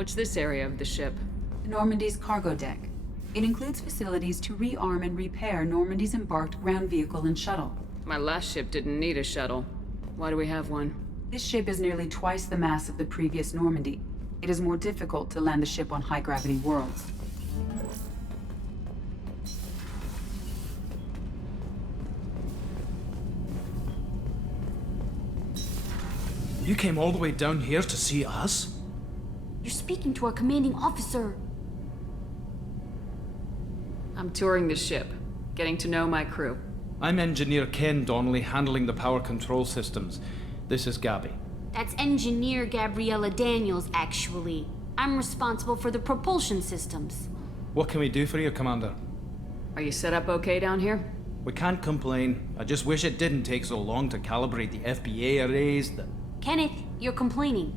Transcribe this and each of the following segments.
What's this area of the ship? Normandy's cargo deck. It includes facilities to rearm and repair Normandy's embarked ground vehicle and shuttle. My last ship didn't need a shuttle. Why do we have one? This ship is nearly twice the mass of the previous Normandy. It is more difficult to land the ship on high-gravity worlds. You came all the way down here to see us? You're speaking to our commanding officer. I'm touring the ship, getting to know my crew. I'm Engineer Ken Donnelly, handling the power control systems. This is Gabby. That's Engineer Gabriella Daniels, actually. I'm responsible for the propulsion systems. What can we do for you, Commander? Are you set up okay down here? We can't complain. I just wish it didn't take so long to calibrate the FBA arrays. Kenneth, you're complaining.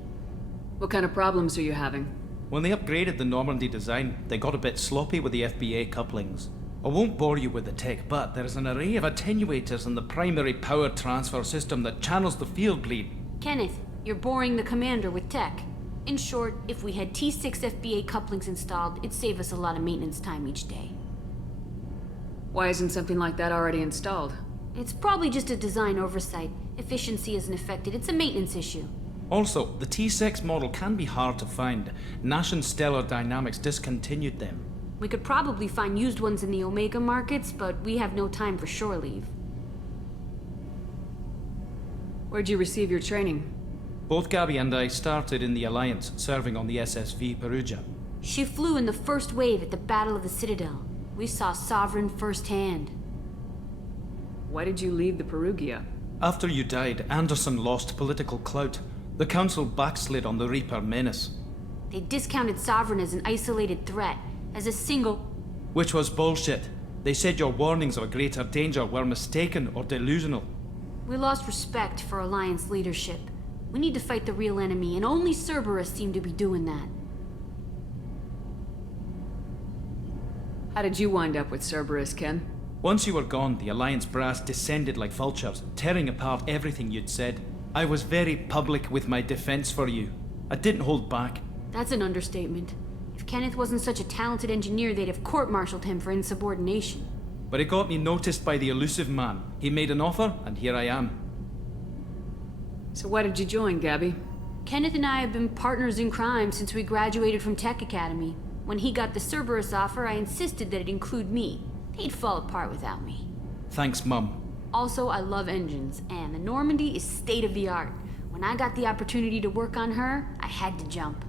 What kind of problems are you having? When they upgraded the Normandy design, they got a bit sloppy with the FBA couplings. I won't bore you with the tech, but there's an array of attenuators in the primary power transfer system that channels the field bleed. Kenneth, you're boring the commander with tech. In short, if we had T6 FBA couplings installed, it'd save us a lot of maintenance time each day. Why isn't something like that already installed? It's probably just a design oversight. Efficiency isn't affected, it's a maintenance issue. Also, the T6 model can be hard to find. Nash and Stellar Dynamics discontinued them. We could probably find used ones in the Omega markets, but we have no time for shore leave. Where'd you receive your training? Both Gabby and I started in the Alliance, serving on the SSV Perugia. She flew in the first wave at the Battle of the Citadel. We saw Sovereign firsthand. Why did you leave the Perugia? After you died, Anderson lost political clout. The Council backslid on the Reaper menace. They discounted Sovereign as an isolated threat, as a single... Which was bullshit. They said your warnings of a greater danger were mistaken or delusional. We lost respect for Alliance leadership. We need to fight the real enemy, and only Cerberus seemed to be doing that. How did you wind up with Cerberus, Ken? Once you were gone, the Alliance brass descended like vultures, tearing apart everything you'd said. I was very public with my defense for you. I didn't hold back. That's an understatement. If Kenneth wasn't such a talented engineer, they'd have court-martialed him for insubordination. But it got me noticed by the elusive man. He made an offer, and here I am. So why did you join, Gabby? Kenneth and I have been partners in crime since we graduated from Tech Academy. When he got the Cerberus offer, I insisted that it include me. They'd fall apart without me. Thanks, Mum. Also, I love engines, and the Normandy is state-of-the-art. When I got the opportunity to work on her, I had to jump.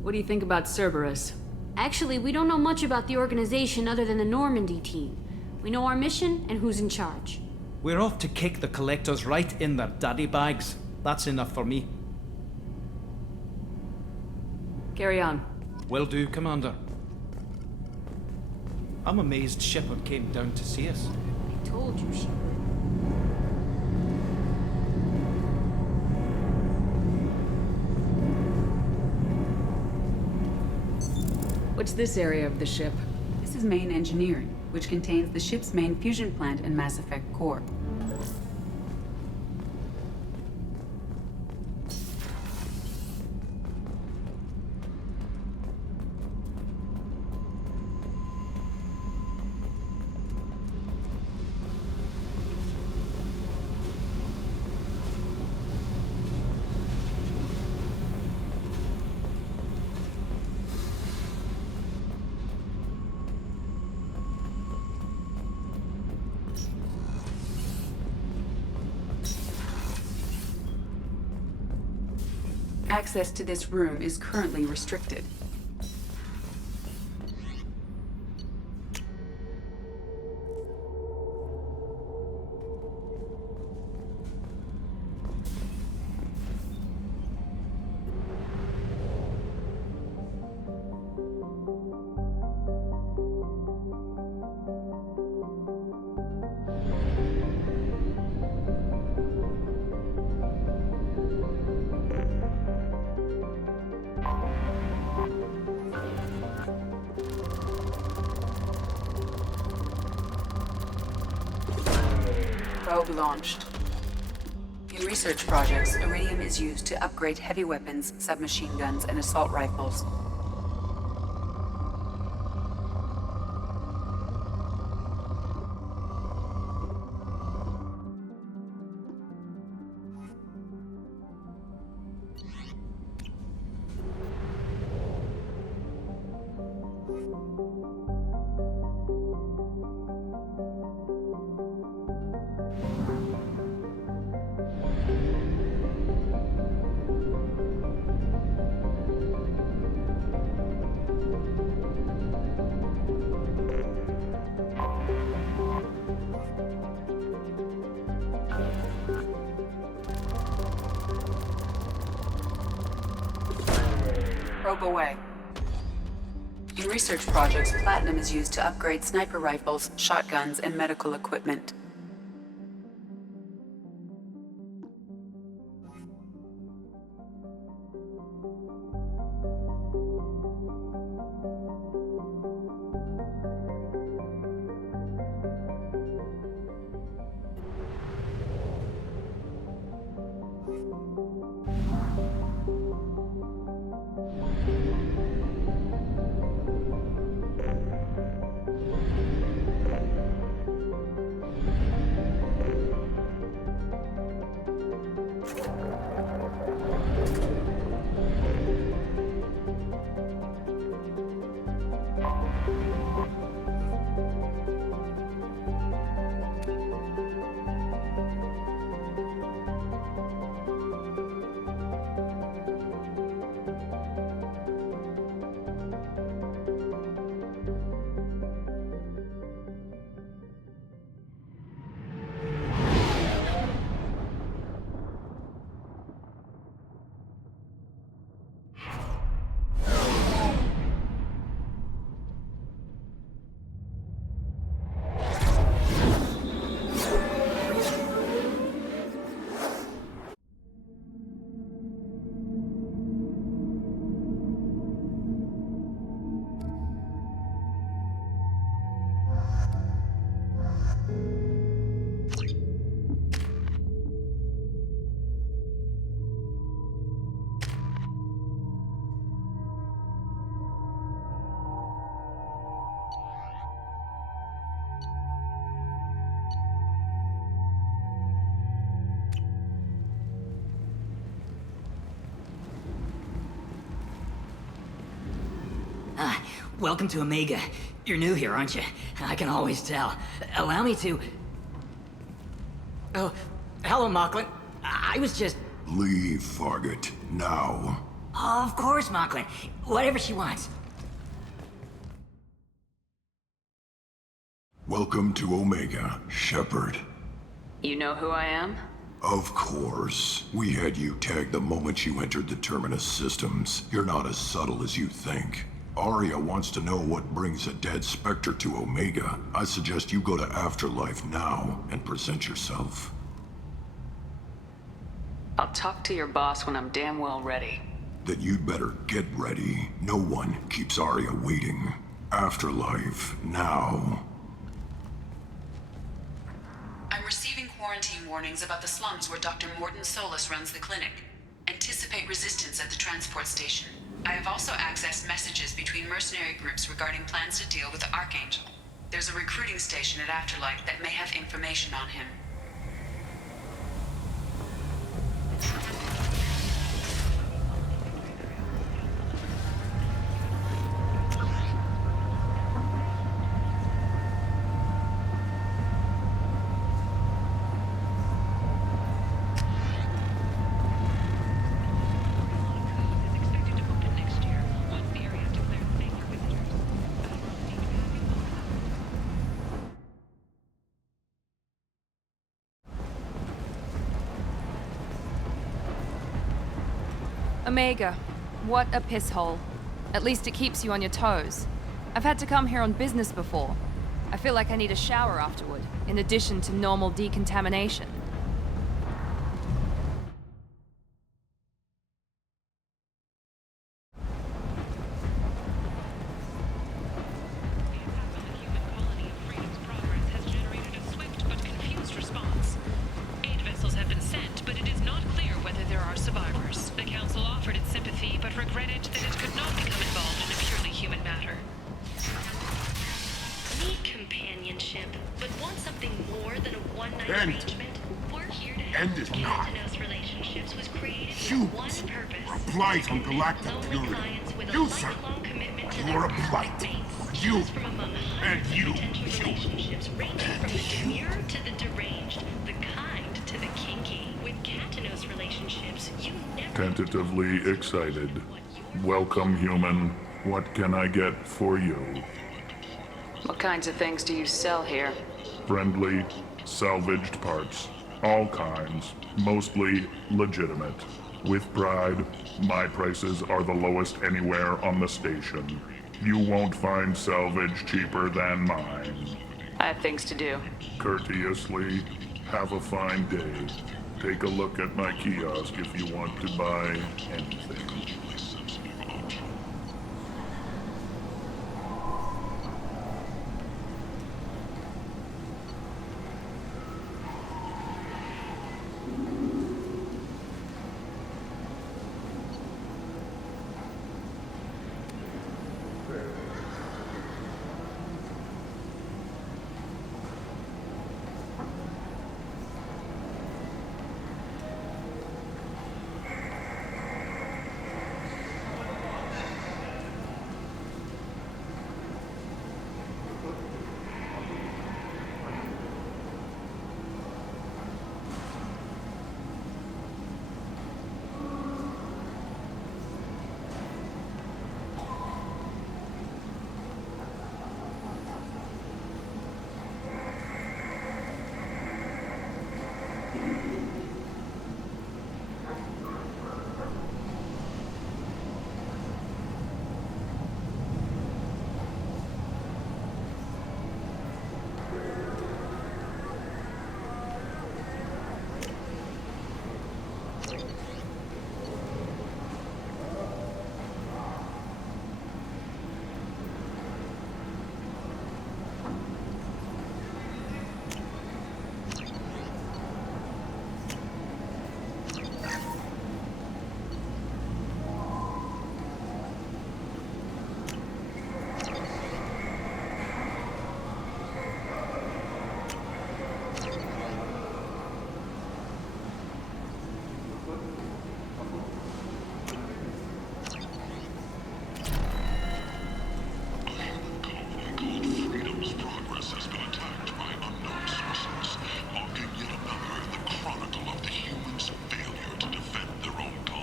What do you think about Cerberus? Actually, we don't know much about the organization other than the Normandy team. We know our mission and who's in charge. We're off to kick the collectors right in their daddy bags. That's enough for me. Carry on. Will do, Commander. I'm amazed Shepard came down to see us. I told you she would. What's this area of the ship? This is main engineering, which contains the ship's main fusion plant and Mass Effect core. Access to this room is currently restricted. Probe launched. In research projects, iridium is used to upgrade heavy weapons, submachine guns, and assault rifles. Probe away. In research projects, platinum is used to upgrade sniper rifles, shotguns, and medical equipment. Welcome to Omega. You're new here, aren't you? I can always tell. Allow me to... Oh, hello, Mocklin. I was just... Leave, Fargate, now. Oh, of course, Mocklin. Whatever she wants. Welcome to Omega, Shepard. You know who I am? Of course. We had you tagged the moment you entered the Terminus systems. You're not as subtle as you think. Arya wants to know what brings a dead Spectre to Omega. I suggest you go to Afterlife now and present yourself. I'll talk to your boss when I'm damn well ready. Then you'd better get ready. No one keeps Arya waiting. Afterlife now. I'm receiving quarantine warnings about the slums where Dr. Morton Solus runs the clinic. Anticipate resistance at the transport station. I have also accessed messages between mercenary groups regarding plans to deal with the Archangel. There's a recruiting station at Afterlife that may have information on him. Omega, what a piss hole. At least it keeps you on your toes. I've had to come here on business before. I feel like I need a shower afterward, in addition to normal decontamination. Human colony of Freedom's progress has generated a swift but confused response. 8 vessels have been sent, but it is And is not. Humans are a blight on galactic purity. You, sir, you are a blight. You, and you, Relationships ranging from the demure to the deranged, the kind to the kinky. With Katanos relationships, you never... Tentatively excited. Welcome, human. What can I get for you? What kinds of things do you sell here? Friendly, salvaged parts. All kinds. Mostly legitimate. With pride, my prices are the lowest anywhere on the station. You won't find salvage cheaper than mine. I have things to do. Courteously, have a fine day. Take a look at my kiosk if you want to buy anything.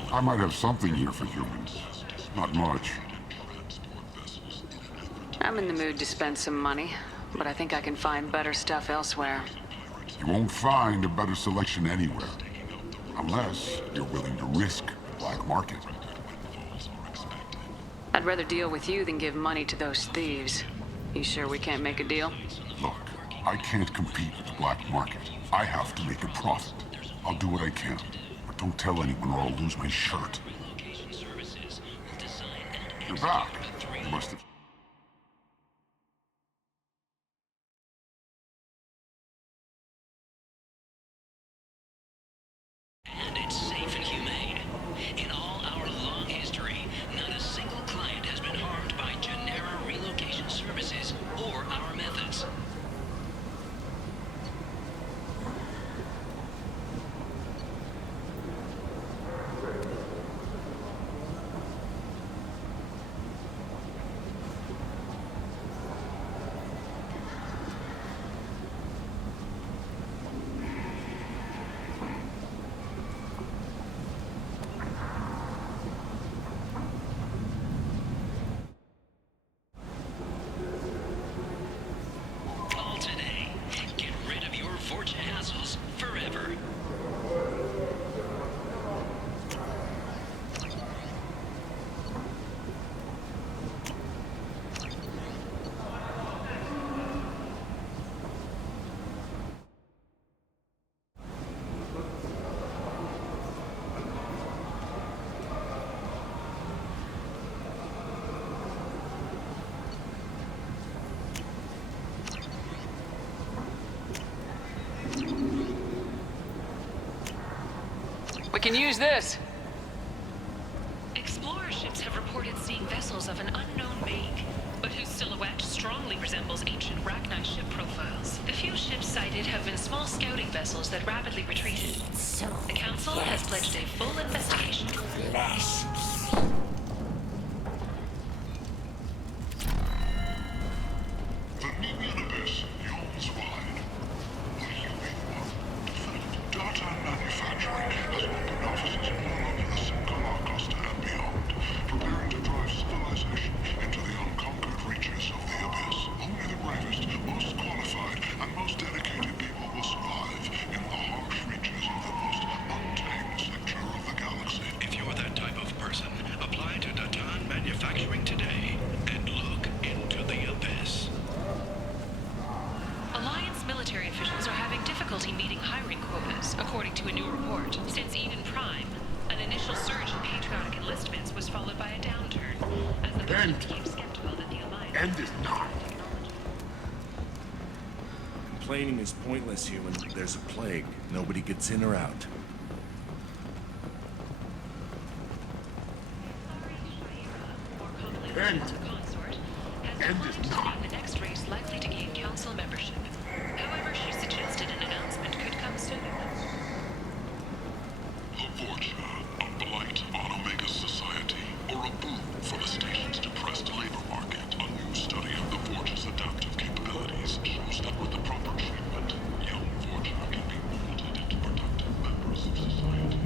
I might have something here for humans. Not much. I'm in the mood to spend some money, but I think I can find better stuff elsewhere. You won't find a better selection anywhere. Unless you're willing to risk the black market. I'd rather deal with you than give money to those thieves. You sure we can't make a deal? Look, I can't compete with the black market. I have to make a profit. I'll do what I can. But don't tell anyone or I'll lose my shirt. You're back. You must have... And it's safe and humane. In all our long history, not a single client has been harmed by Genera relocation services or our methods. Call today. Get rid of your fortune hassles forever. We can use this. Explorer ships have reported seeing vessels of an unknown make, but whose silhouette strongly resembles ancient Rachni ship profiles. The few ships sighted located have been small scouting vessels that rapidly retreated. The Council has pledged a full investigation. The Nemean Abyss yawns wide. Will you be the one to fill it? Data Manufacturing has opened offices all over the Syncala cluster and beyond, preparing to drive civilization into the unconquered reaches of the Abyss. Only the bravest, most qualified, and most dedicated people will survive in the harsh reaches of the most untamed sector of the galaxy. If you're that type of person, apply to Datan Manufacturing today and look into the abyss. Alliance military officials are having difficulty meeting hiring quotas, according to a new report. Since Eden Prime, an initial surge in patriotic enlistments was followed by a downturn, as the public became skeptical that the Alliance... End is not. Complaining is pointless here when there's a plague. Nobody gets in or out. End. Consort, has declined to name the next race likely to gain council membership. However, she suggested an announcement could come soon. A fortune, a blight on Omega's society, or a boon for the station's depressed labor market. A new study of the Forge's adaptive capabilities shows that with the proper treatment, young Forge can be molded into productive members of society.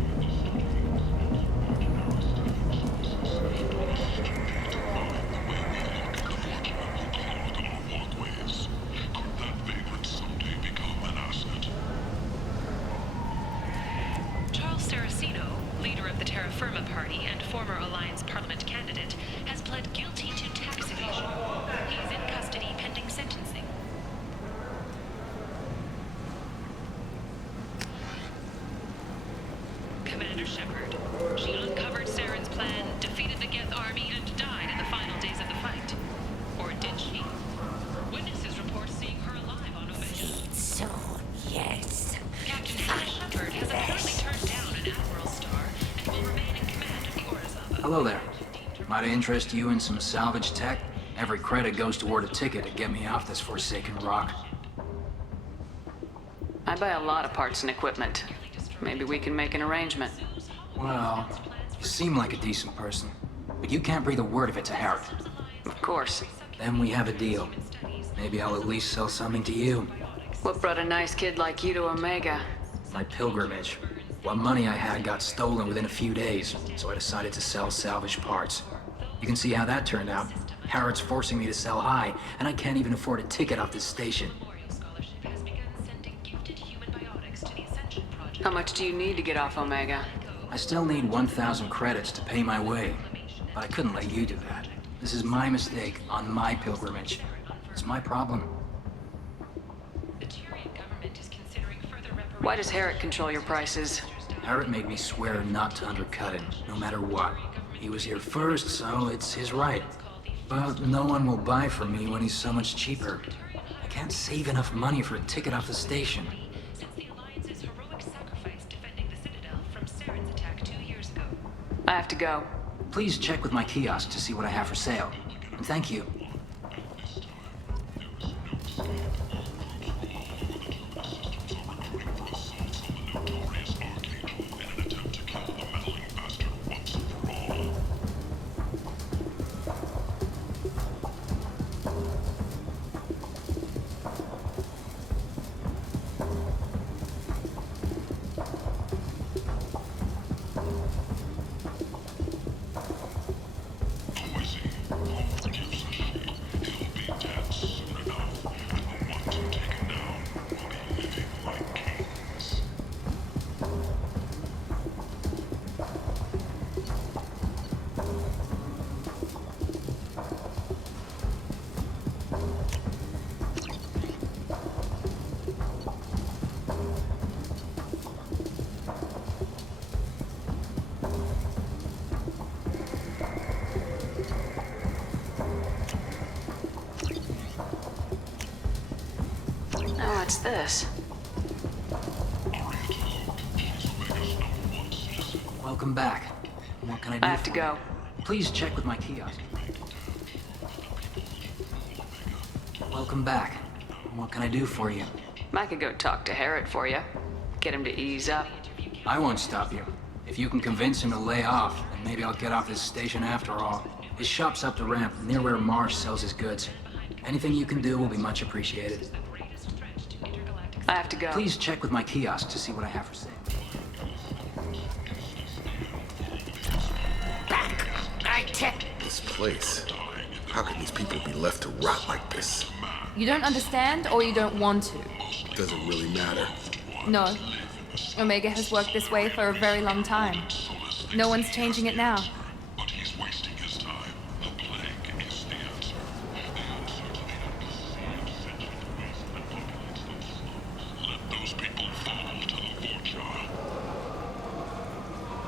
Charles Saraceno, leader of the Terra Firma Party and former Alliance Parliament candidate, has pled guilty to tax evasion. He is in custody pending sentencing. Commander Shepard. She uncovered Saren's plan, defeated the Geth army, and died in the final days of the fight. Or did she? Witnesses report seeing her alive on Omega. Yes. Captain Hannah Shepard has apparently turned down an Admiral's star and will remain in command of the Orizaba. Hello there. Might I interest you in some salvage tech? Every credit goes toward a ticket to get me off this forsaken rock. I buy a lot of parts and equipment. Maybe we can make an arrangement. Well, you seem like a decent person, but you can't breathe a word of it to Harrod. Of course. Then we have a deal. Maybe I'll at least sell something to you. What brought a nice kid like you to Omega? My pilgrimage. What money I had got stolen within a few days, so I decided to sell salvaged parts. You can see how that turned out. Harrod's forcing me to sell high, and I can't even afford a ticket off this station. How much do you need to get off Omega? I still need 1,000 credits to pay my way, but I couldn't let you do that. This is my mistake on my pilgrimage. It's my problem. Why does Herrick control your prices? Harrod made me swear not to undercut him, no matter what. He was here first, so it's his right. But no one will buy from me when he's so much cheaper. I can't save enough money for a ticket off the station. I have to go. Please check with my kiosk to see what I have for sale. And thank you. What's this? Welcome back. What can I do? I have to go. Please check with my kiosk. Welcome back. What can I do for you? I could go talk to Harrod for you. Get him to ease up. I won't stop you. If you can convince him to lay off, then maybe I'll get off this station after all. His shop's up the ramp, near where Marsh sells his goods. Anything you can do will be much appreciated. I have to go. Please check with my kiosk to see what I have for sale. This place. How can these people be left to rot like this? You don't understand, or you don't want to? Doesn't really matter. No. Omega has worked this way for a very long time. No one's changing it now. But he's wasting his time. The plague is the answer. Let those people fall to the fortune.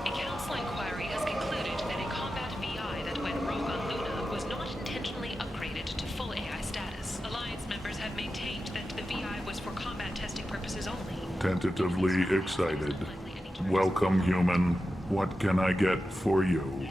A council inquiry has concluded that a combat VI that went rogue on Luna was not intentionally upgraded to full AI status. Alliance members have maintained that the VI was for combat testing purposes only. Tentatively excited. Welcome, human. What can I get for you?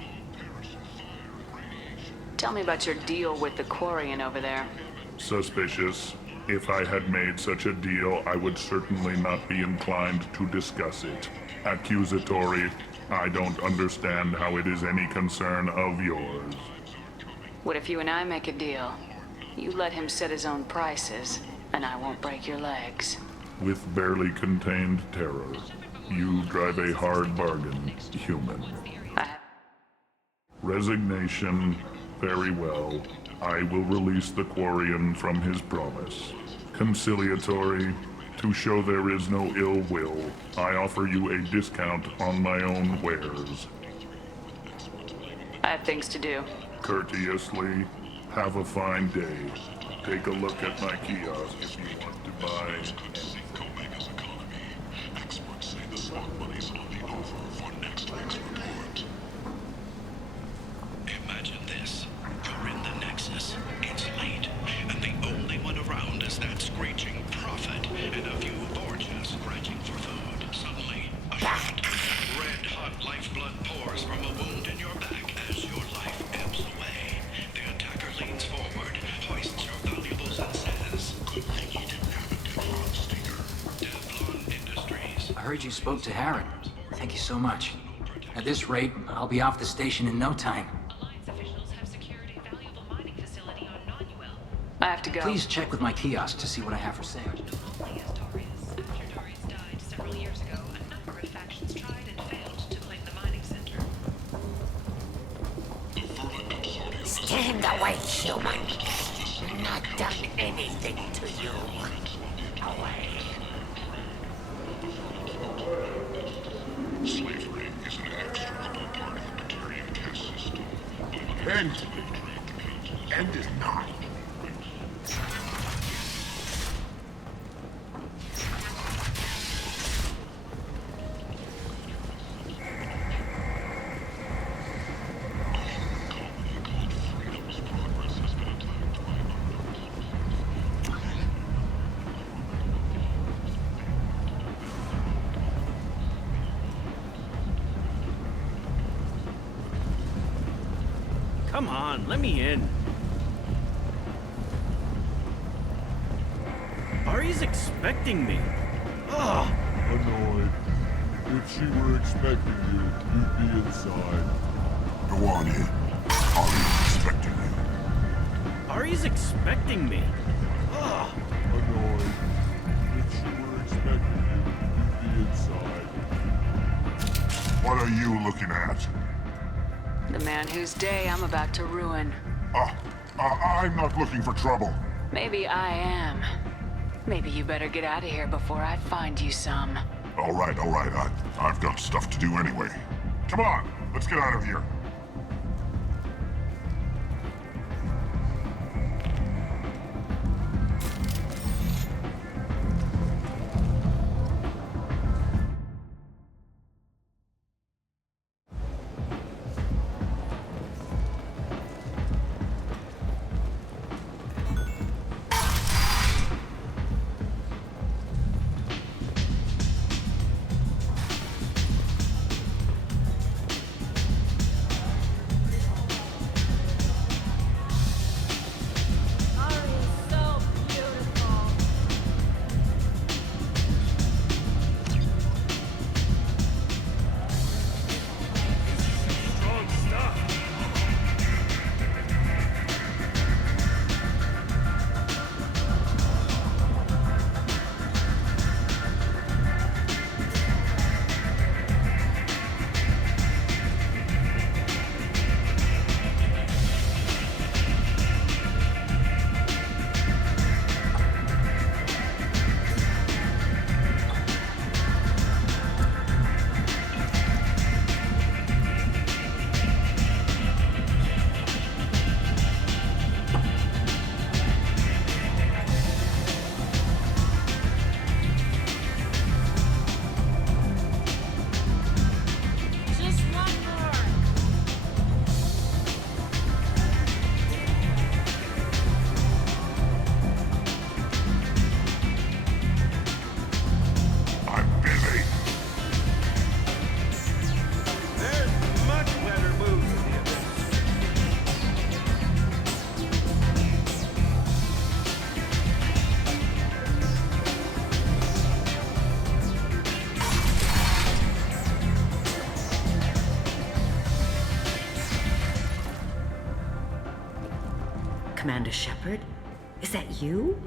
Tell me about your deal with the Quarian over there. Suspicious. If I had made such a deal, I would certainly not be inclined to discuss it. Accusatory. I don't understand how it is any concern of yours. What if you and I make a deal? You let him set his own prices, and I won't break your legs. With barely contained terror, you drive a hard bargain, human. Resignation. Very well. I will release the Quarian from his promise. Conciliatory. To show there is no ill will, I offer you a discount on my own wares. I have things to do. Courteously. Have a fine day. Take a look at my kiosk if you want to buy. Omega's economy. Experts say the slot money's on the over for next week's report. Imagine this. You're in the Nexus. It's late, and the only one around is that screeching prophet and a few Borgias scratching for food. Suddenly, a shot. Red-hot lifeblood pours from a wound in your back as your life ebbs away. The attacker leans forward, hoists your valuables, and says, Good thing he didn't have a Devlon stinger. Devlon Industries. I heard you spoke to Harrod. Thank you so much. At this rate, I'll be off the station in no time. Alliance officials have secured a valuable mining facility on Non-UL. I have to go. Please check with my kiosk to see what I have for sale. Only as Dorius. After Dorius died several years ago, a number of factions tried and failed to claim the mining center. Stand away, human. Not done anything to you. Away. Slavery is an inextricable part of the Batarian caste system. And is not. Come on, let me in. Ari's expecting me. Ugh. Annoyed. If she were expecting you, you'd be inside. Go on in. Ari's expecting you. Ari's expecting me. Ugh. Annoyed. If she were expecting you, you'd be inside. What are you looking at? The man whose day I'm about to ruin. I'm not looking for trouble. Maybe I am. Maybe you better get out of here before I find you some. All right. I've got stuff to do anyway. Come on, let's get out of here. Commander Shepard? Is that you?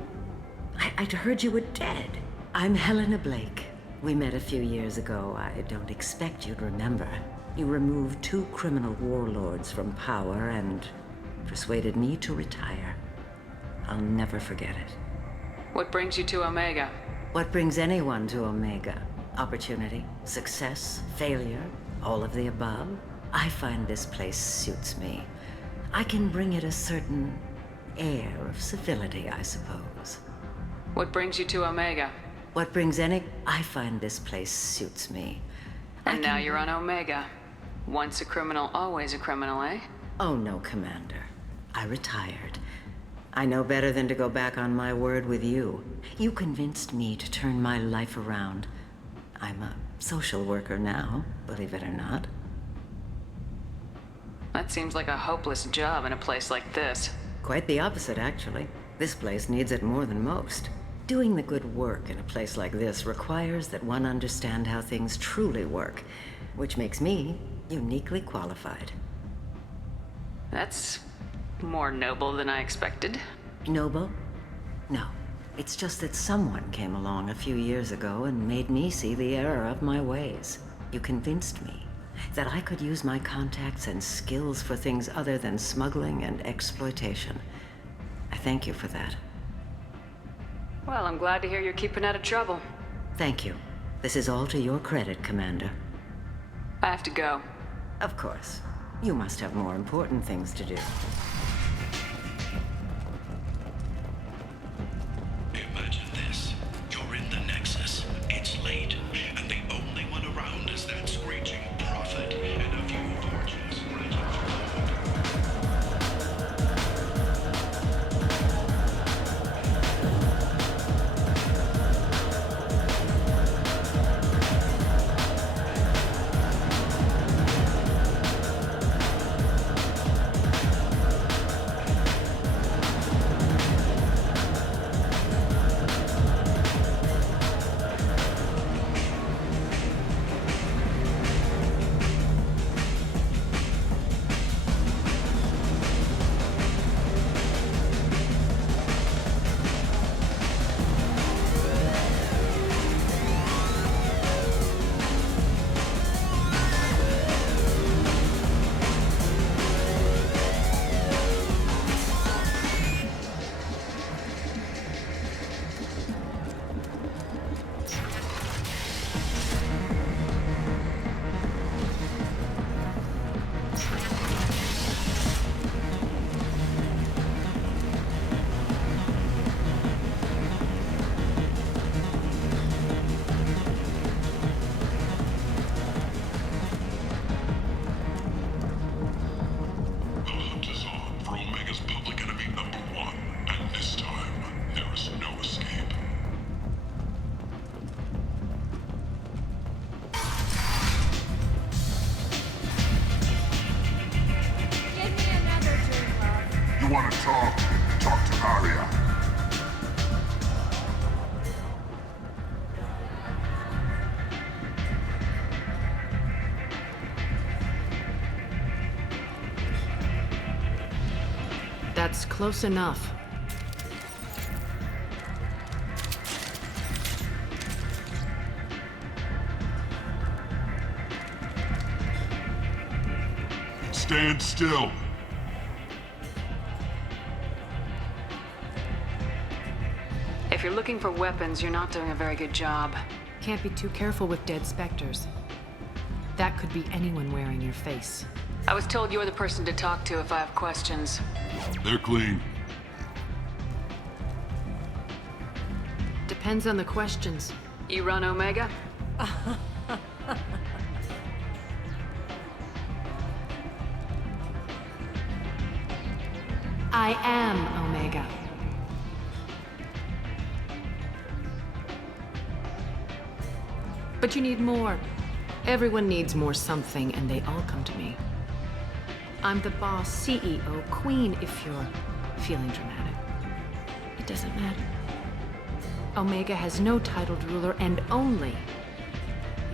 I'd heard you were dead. I'm Helena Blake. We met a few years ago. I don't expect you'd remember. You removed 2 criminal warlords from power and persuaded me to retire. I'll never forget it. What brings you to Omega? What brings anyone to Omega? Opportunity, success, failure, all of the above? I find this place suits me. I can bring it a certain air of civility, I suppose. What brings you to Omega? What brings I find this place suits me. And now you're on Omega. Once a criminal, always a criminal, eh? Oh no, Commander. I retired. I know better than to go back on my word with you. You convinced me to turn my life around. I'm a social worker now, believe it or not. That seems like a hopeless job in a place like this. Quite the opposite, actually. This place needs it more than most. Doing the good work in a place like this requires that one understand how things truly work, which makes me uniquely qualified. That's more noble than I expected. Noble? No. It's just that someone came along a few years ago and made me see the error of my ways. You convinced me that I could use my contacts and skills for things other than smuggling and exploitation. I thank you for that. Well, I'm glad to hear you're keeping out of trouble. Thank you. This is all to your credit, Commander. I have to go. Of course. You must have more important things to do. Imagine this. You're in the Nexus. It's late, and the only one around is that screeching prophet and a few torches ready You want to talk? Talk to Aria. That's close enough. Stand still. If you're looking for weapons, you're not doing a very good job. Can't be too careful with dead specters. That could be anyone wearing your face. I was told you're the person to talk to if I have questions. They're clean. Depends on the questions. You run Omega? I am Omega. But you need more. Everyone needs more something, and they all come to me. I'm the boss, CEO, queen, if you're feeling dramatic. It doesn't matter. Omega has no titled ruler and only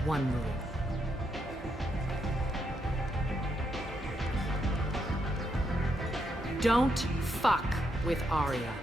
one rule. Don't fuck with Arya.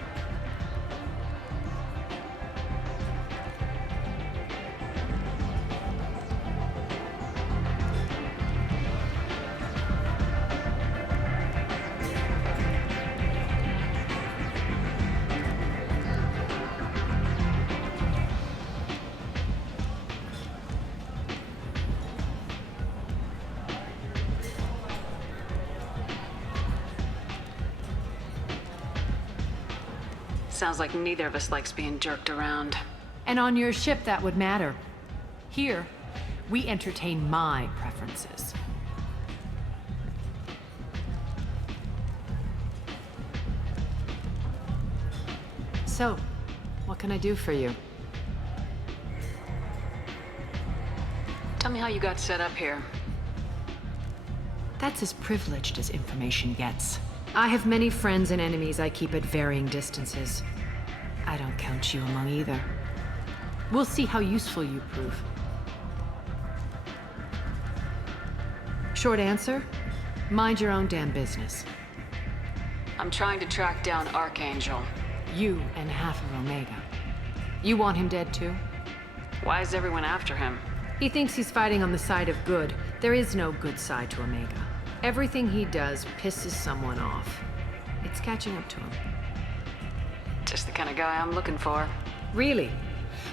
Sounds like neither of us likes being jerked around. And on your ship, that would matter. Here, we entertain my preferences. So, what can I do for you? Tell me how you got set up here. That's as privileged as information gets. I have many friends and enemies I keep at varying distances. I don't count you among either. We'll see how useful you prove. Short answer, mind your own damn business. I'm trying to track down Archangel. You and half of Omega. You want him dead too? Why is everyone after him? He thinks he's fighting on the side of good. There is no good side to Omega. Everything he does pisses someone off. It's catching up to him. Just the kind of guy I'm looking for. Really?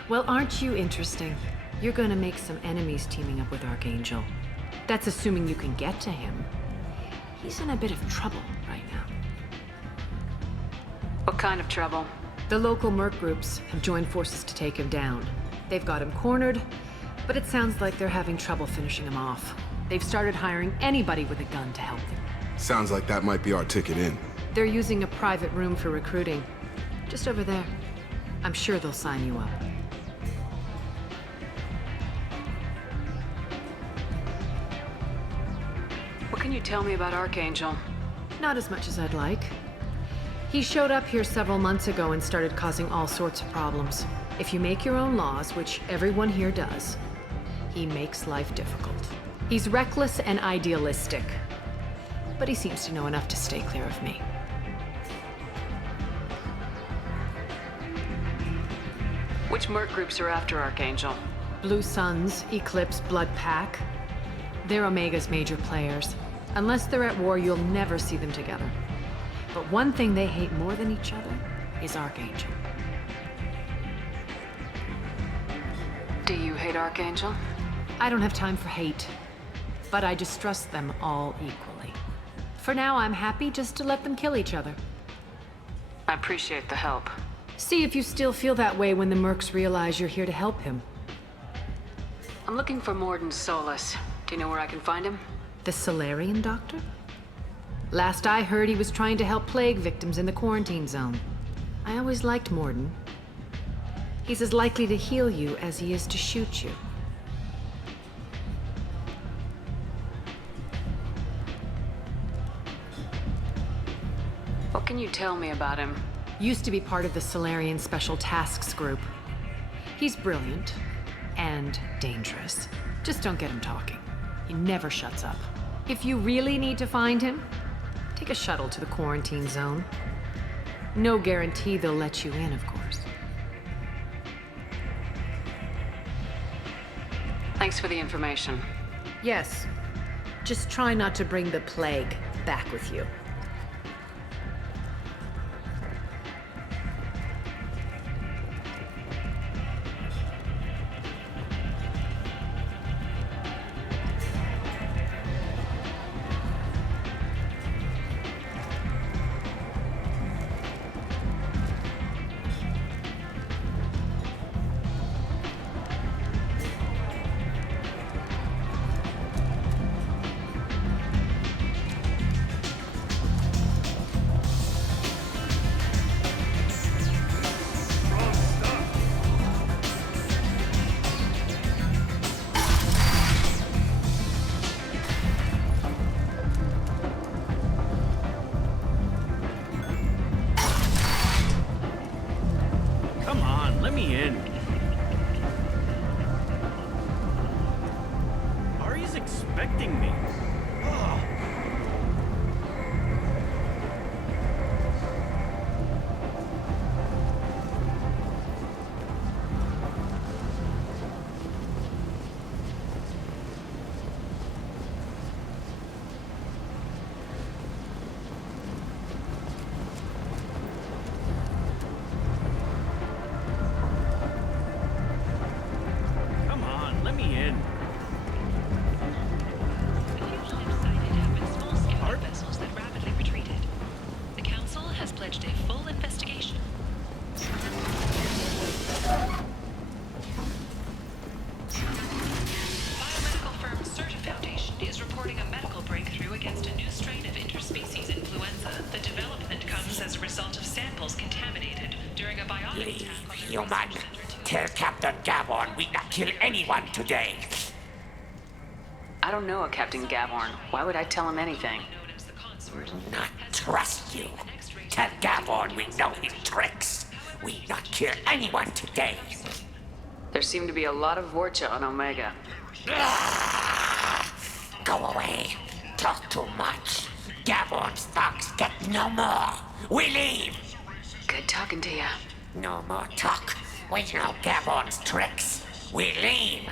Well, aren't you interesting? You're gonna make some enemies teaming up with Archangel. That's assuming you can get to him. He's in a bit of trouble right now. What kind of trouble? The local merc groups have joined forces to take him down. They've got him cornered, but it sounds like they're having trouble finishing him off. They've started hiring anybody with a gun to help them. Sounds like that might be our ticket in. They're using a private room for recruiting. Just over there. I'm sure they'll sign you up. What can you tell me about Archangel? Not as much as I'd like. He showed up here several months ago and started causing all sorts of problems. If you make your own laws, which everyone here does, he makes life difficult. He's reckless and idealistic, but he seems to know enough to stay clear of me. Which merc groups are after Archangel? Blue Suns, Eclipse, Blood Pack. They're Omega's major players. Unless they're at war, you'll never see them together. But one thing they hate more than each other is Archangel. Do you hate Archangel? I don't have time for hate, but I distrust them all equally. For now, I'm happy just to let them kill each other. I appreciate the help. See if you still feel that way when the mercs realize you're here to help him. I'm looking for Morden Solus. Do you know where I can find him? The Solarian doctor? Last I heard, he was trying to help plague victims in the quarantine zone. I always liked Morden. He's as likely to heal you as he is to shoot you. What can you tell me about him? Used to be part of the Solarian Special Tasks Group. He's brilliant and dangerous. Just don't get him talking. He never shuts up. If you really need to find him, take a shuttle to the quarantine zone. No guarantee they'll let you in, of course. Thanks for the information. Yes. Just try not to bring the plague back with you. Let me in. The fugitives sighted have been small scout vessels that rapidly retreated. The Council has pledged a full investigation. Biomedical firm Certa Foundation is reporting a medical breakthrough against a new strain of interspecies influenza. The development comes as a result of samples contaminated during a biotic attack on the Human, tell Captain Gaborn we not kill anyone today. I don't know a Captain Gaborn. Why would I tell him anything? Not trust you. Tell Gaborn we know his tricks. We not kill anyone today. There seem to be a lot of Vorcha on Omega. Go away. Talk too much. Gaborn's thugs get no more. We leave. Good talking to you. No more talk. We know Gaborn's tricks. We leave.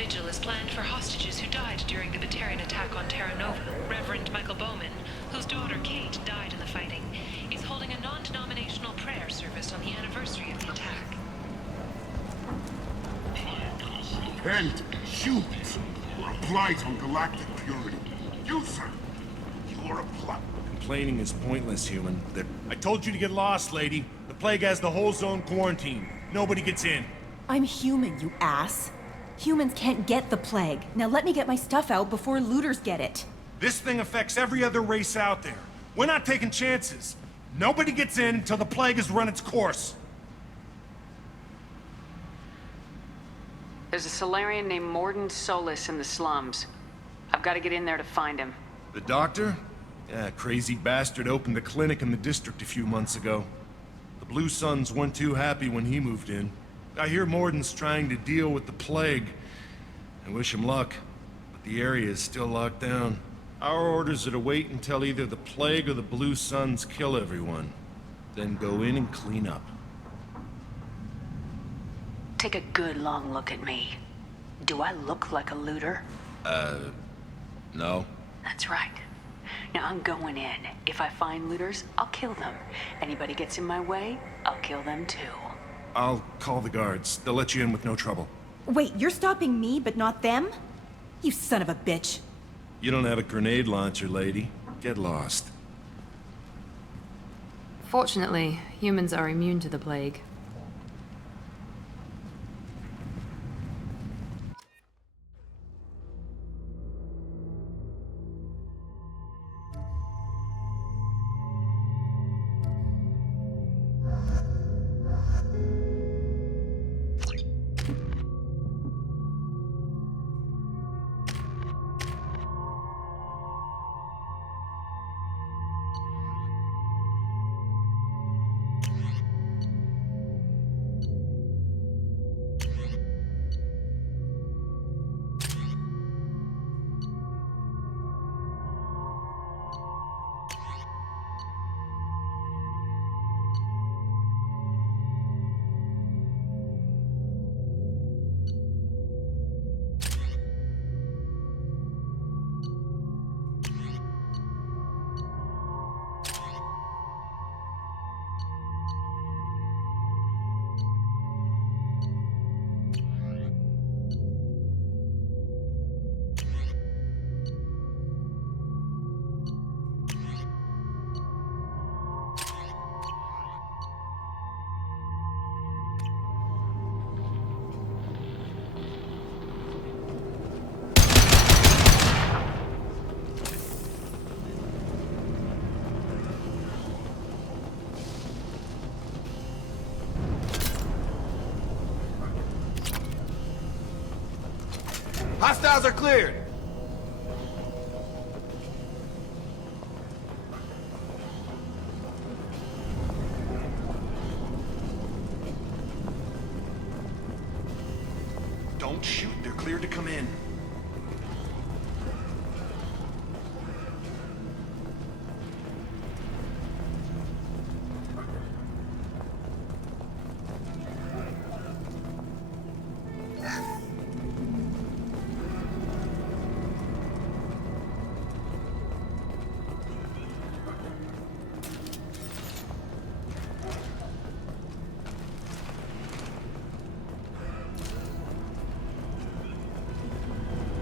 vigil is planned for hostages who died during the Batarian attack on Terra Nova. Reverend Michael Bowman, whose daughter Kate died in the fighting, is holding a non-denominational prayer service on the anniversary of the attack. Repent, shoot, or a blight on galactic purity. You, sir, you are a plot. Complaining is pointless, human. I told you to get lost, lady. The plague has the whole zone quarantined. Nobody gets in. I'm human, you ass. Humans can't get the plague. Now let me get my stuff out before looters get it. This thing affects every other race out there. We're not taking chances. Nobody gets in until the plague has run its course. There's a Solarian named Morden Solis in the slums. I've got to get in there to find him. The doctor? Yeah, crazy bastard opened a clinic in the district a few months ago. The Blue Suns weren't too happy when he moved in. I hear Morden's trying to deal with the plague. I wish him luck, but the area is still locked down. Our orders are to wait until either the plague or the Blue Suns kill everyone. Then go in and clean up. Take a good long look at me. Do I look like a looter? No. That's right. Now I'm going in. If I find looters, I'll kill them. Anybody gets in my way, I'll kill them too. I'll call the guards. They'll let you in with no trouble. Wait, you're stopping me, but not them? You son of a bitch. You don't have a grenade launcher, lady. Get lost. Fortunately, humans are immune to the plague. Hostiles are cleared! Don't shoot, they're cleared to come in.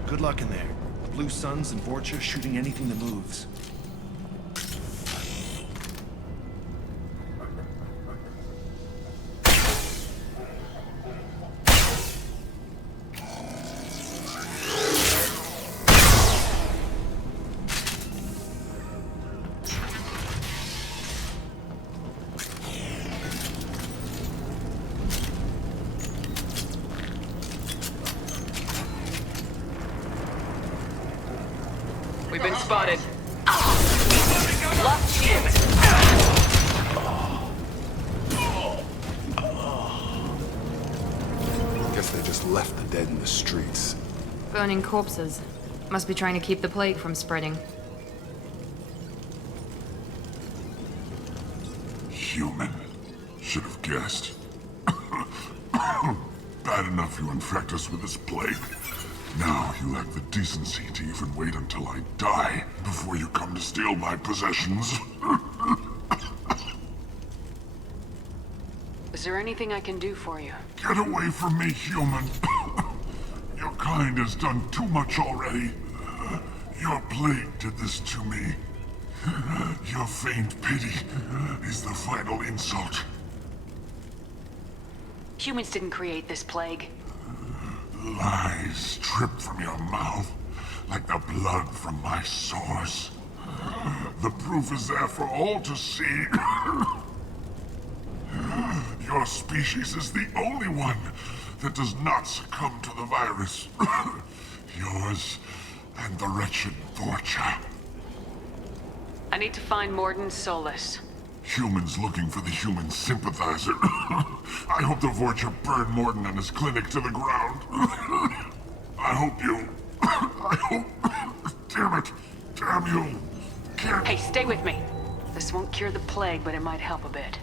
Good luck in there. Blue Suns and Vorcha shooting anything that moves. We've been spotted. Lost shield. Guess they just left the dead in the streets. Burning corpses. Must be trying to keep the plague from spreading. Human. Should have guessed. Bad enough you infect us with this plague. Now you lack the decency to even wait until I die before you come to steal my possessions. Is there anything I can do for you? Get away from me, human. Your kind has done too much already. Your plague did this to me. Your feigned pity is the final insult. Humans didn't create this plague. Lies drip from your mouth like the blood from my sores. The proof is there for all to see. Your species is the only one that does not succumb to the virus. Yours and the wretched Vorcha. I need to find Morden Solus. Humans looking for the human sympathizer. I hope the Vorcha burn Morden and his clinic to the ground. I hope you... I hope... Damn it. Damn you. Can't... Hey, stay with me. This won't cure the plague, but it might help a bit.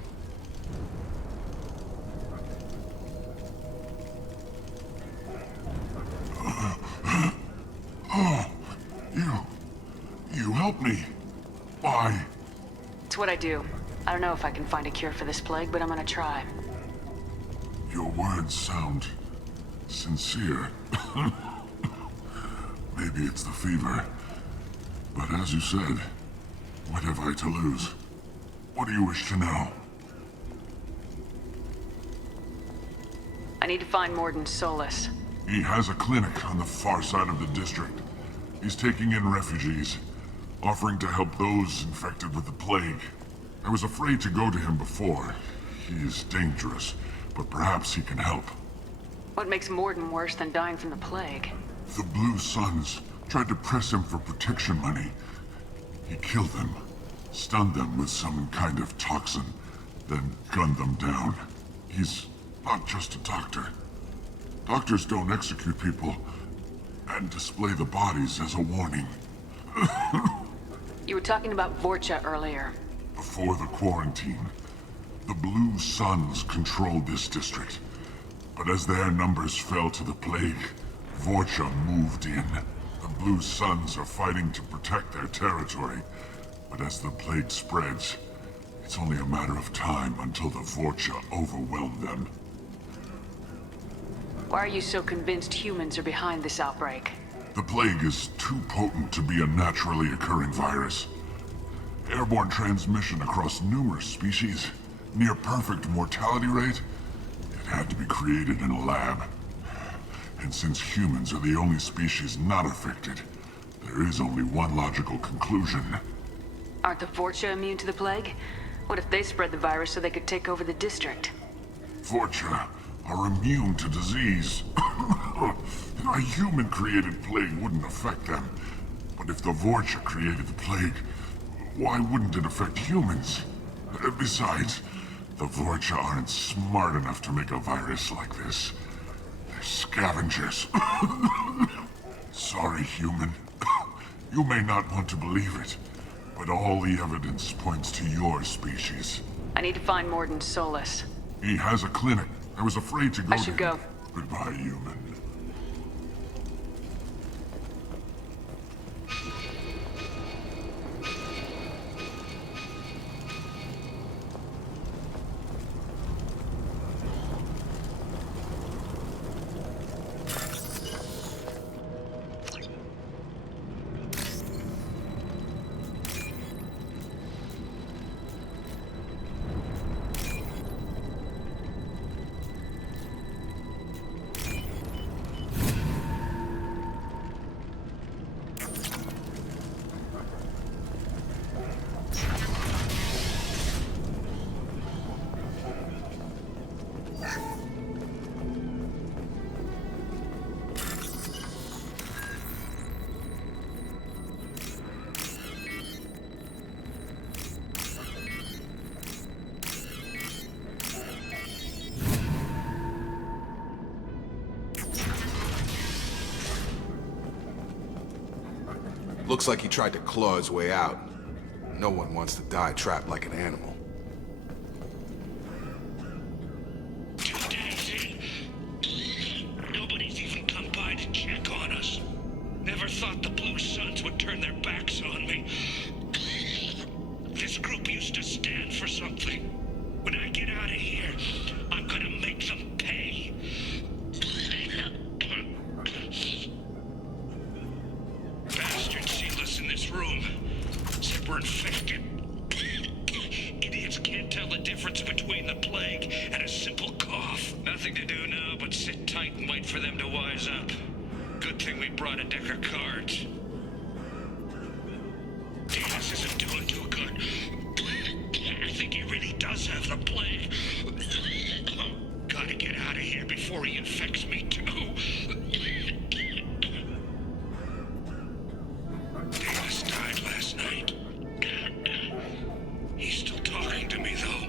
Oh, you helped me. Why? It's what I do. I don't know if I can find a cure for this plague, but I'm gonna try. Your words sound sincere. Maybe it's the fever. But as you said, what have I to lose? What do you wish to know? I need to find Morden Solus. He has a clinic on the far side of the district. He's taking in refugees, offering to help those infected with the plague. I was afraid to go to him before. He is dangerous, but perhaps he can help. What makes Morden worse than dying from the plague? The Blue Suns tried to press him for protection money. He killed them, stunned them with some kind of toxin, then gunned them down. He's not just a doctor. Doctors don't execute people and display the bodies as a warning. You were talking about Vorcha earlier. Before the quarantine, the Blue Suns controlled this district. But as their numbers fell to the plague, Vorcha moved in. The Blue Suns are fighting to protect their territory. But as the plague spreads, it's only a matter of time until the Vorcha overwhelm them. Why are you so convinced humans are behind this outbreak? The plague is too potent to be a naturally occurring virus. Airborne transmission across numerous species, near perfect mortality rate. It had to be created in a lab. And since humans are the only species not affected, there is only one logical conclusion. Aren't the Vorcha immune to the plague? What if they spread the virus so they could take over the district? Vorcha are immune to disease. A human-created plague wouldn't affect them. But if the Vorcha created the plague, why wouldn't it affect humans? Besides, the Vorcha aren't smart enough to make a virus like this. They're scavengers. Sorry, human. You may not want to believe it, but all the evidence points to your species. I need to find Morden Solus. He has a clinic. I was afraid to go I should go. Goodbye, human. Looks like he tried to claw his way out. No one wants to die trapped like an animal. Nobody's even come by to check on us. Never thought the Blue Suns would turn their backs on me. This group used to stand for something. When I get out of here, I'm gonna make them pay. Bastards sealed us in this room. Said we're infected. Idiots can't tell the difference between the plague and a simple cough. Nothing to do now but sit tight and wait for them to wise up. Good thing we brought a deck of cards. This isn't doing too good. I think he really does have the plague. Gotta get out of here before he infects me too. Davis died last night. He's still talking to me, though.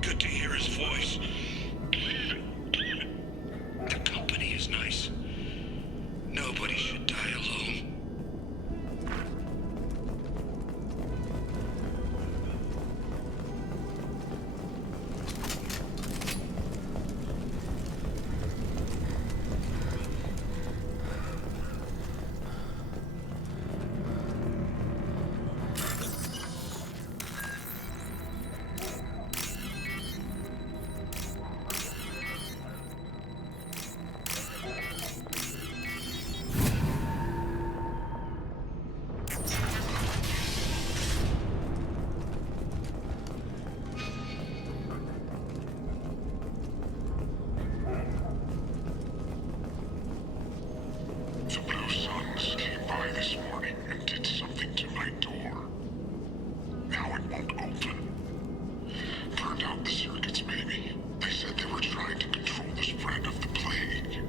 Good to hear his voice. The company is nice. Nobody should die alone. The Blue Suns came by this morning and did something to my door. Now it won't open. Turned out the circuits, maybe. They said they were trying to control the spread of the plague.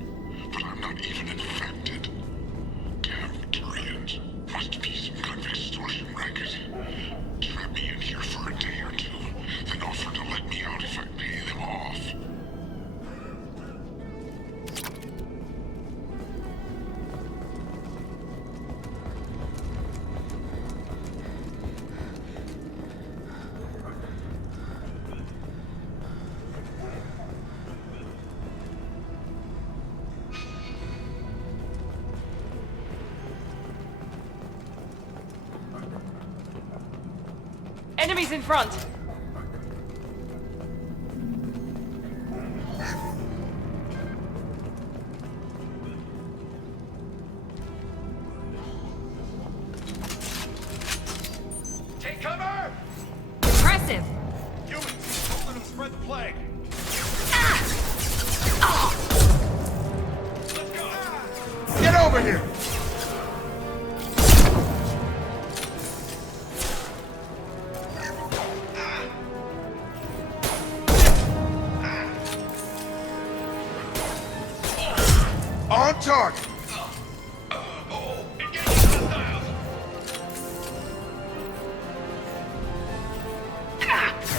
But I'm not even infected. Damn Turians. Must be some kind of extortion racket. Trap me in here for a day or two, then offer to let me out if I pay them off. Enemies in front! Take cover! Impressive! Humans, don't let them spread the plague. Let's go! Get over here! target!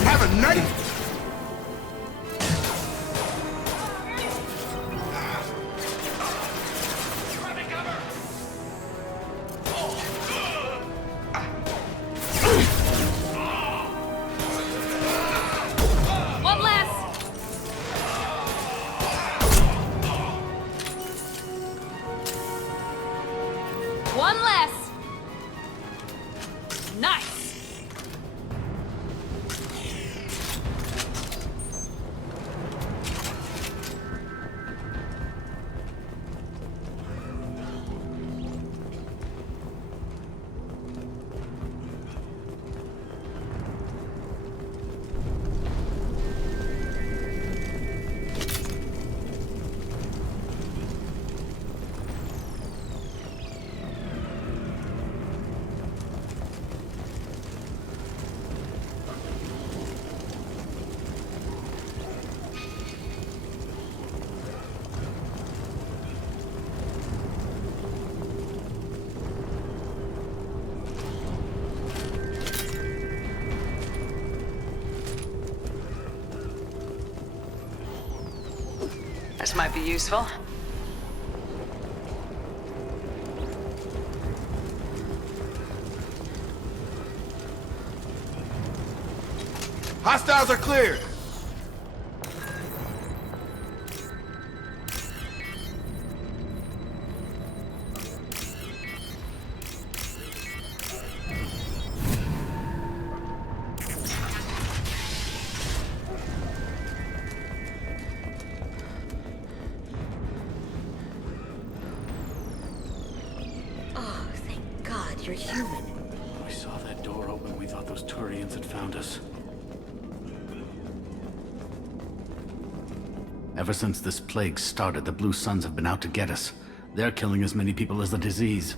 Have a knife! One less! One less! Nice! This might be useful. Hostiles are cleared! Oh, thank God you're human. We saw that door open, we thought those Turians had found us. Ever since this plague started, the Blue Suns have been out to get us. They're killing as many people as the disease.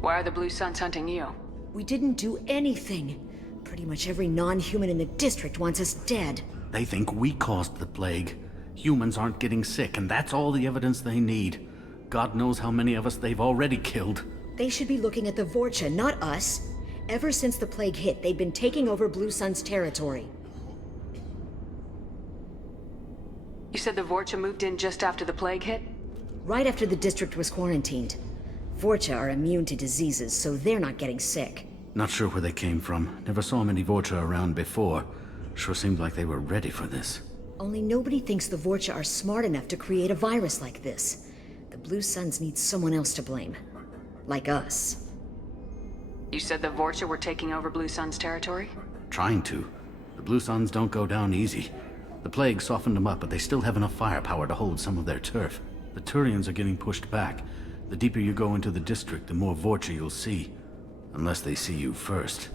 Why are the Blue Suns hunting you? We didn't do anything. Pretty much every non-human in the district wants us dead. They think we caused the plague. Humans aren't getting sick, and that's all the evidence they need. God knows how many of us they've already killed. They should be looking at the Vorcha, not us. Ever since the plague hit, they've been taking over Blue Sun's territory. You said the Vorcha moved in just after the plague hit? Right after the district was quarantined. Vorcha are immune to diseases, so they're not getting sick. Not sure where they came from. Never saw many Vorcha around before. Sure seemed like they were ready for this. Only nobody thinks the Vorcha are smart enough to create a virus like this. The Blue Suns need someone else to blame. Like us. You said the Vorcha were taking over Blue Sun's territory? Trying to. The Blue Suns don't go down easy. The plague softened them up, but they still have enough firepower to hold some of their turf. The Turians are getting pushed back. The deeper you go into the district, the more Vorcha you'll see. Unless they see you first.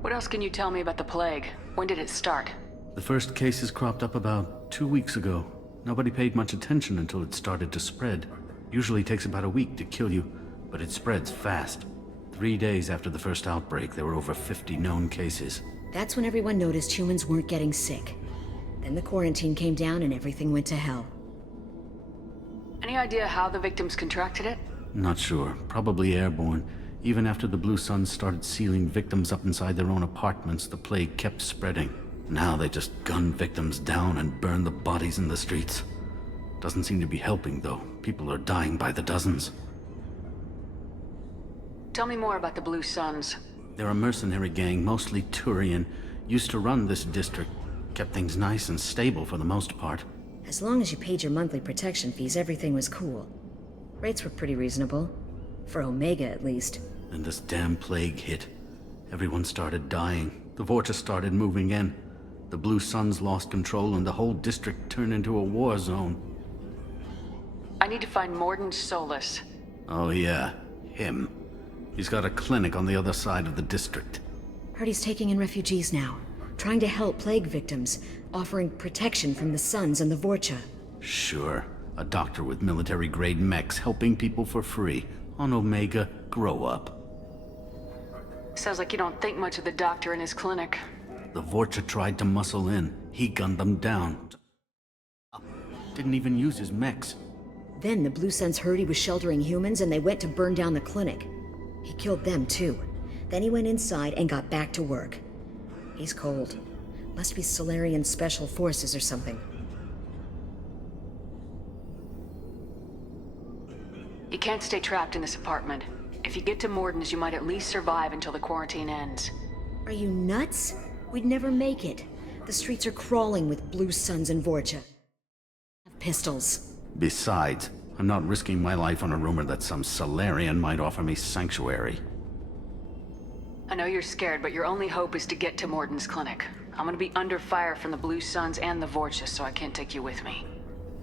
What else can you tell me about the plague? When did it start? The first cases cropped up about 2 weeks ago. Nobody paid much attention until it started to spread. Usually takes about a week to kill you, but it spreads fast. 3 days after the first outbreak, there were over 50 known cases. That's when everyone noticed humans weren't getting sick. Then the quarantine came down and everything went to hell. Any idea how the victims contracted it? Not sure. Probably airborne. Even after the Blue Suns started sealing victims up inside their own apartments, the plague kept spreading. Now they just gun victims down and burn the bodies in the streets. Doesn't seem to be helping, though. People are dying by the dozens. Tell me more about the Blue Suns. They're a mercenary gang, mostly Turian. Used to run this district. Kept things nice and stable for the most part. As long as you paid your monthly protection fees, everything was cool. Rates were pretty reasonable. For Omega, at least. Then this damn plague hit. Everyone started dying. The Vorcha started moving in. The Blue Suns lost control and the whole district turned into a war zone. I need to find Morden Solus. Oh yeah, him. He's got a clinic on the other side of the district. Heard he's taking in refugees now. Trying to help plague victims. Offering protection from the Suns and the Vorcha. Sure. A doctor with military-grade mechs helping people for free. On Omega, grow up. Sounds like you don't think much of the doctor in his clinic. The Vorcha tried to muscle in. He gunned them down. Didn't even use his mechs. Then the Blue Suns heard he was sheltering humans and they went to burn down the clinic. He killed them too. Then he went inside and got back to work. He's cold. Must be Solarian Special Forces or something. You can't stay trapped in this apartment. If you get to Morden's, you might at least survive until the quarantine ends. Are you nuts? We'd never make it. The streets are crawling with Blue Suns and Vorcha. Pistols. Besides, I'm not risking my life on a rumor that some Solarian might offer me sanctuary. I know you're scared, but your only hope is to get to Morden's clinic. I'm gonna be under fire from the Blue Suns and the Vorcha, so I can't take you with me.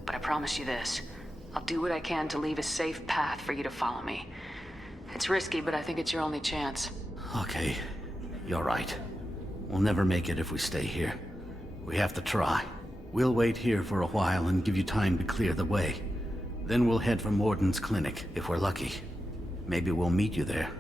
But I promise you this. I'll do what I can to leave a safe path for you to follow me. It's risky, but I think it's your only chance. Okay, you're right. We'll never make it if we stay here. We have to try. We'll wait here for a while and give you time to clear the way. Then we'll head for Morden's clinic, if we're lucky. Maybe we'll meet you there.